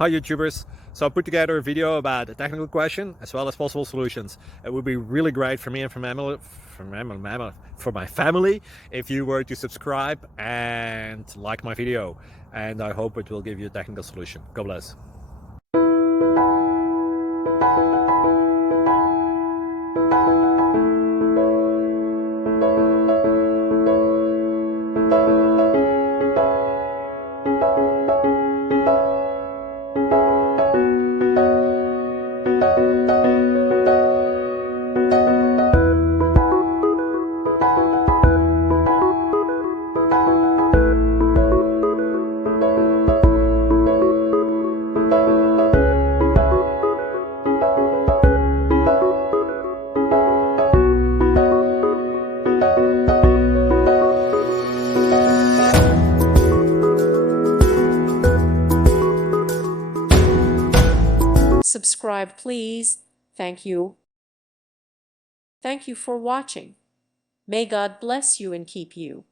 Hi YouTubers! So I put together a video about a technical question as well as possible solutions. It would be really great for me and for my family if you were to subscribe and like my video, and I hope it will give you a technical solution. God bless. Subscribe, please. Thank you. Thank you for watching. May God bless you and keep you.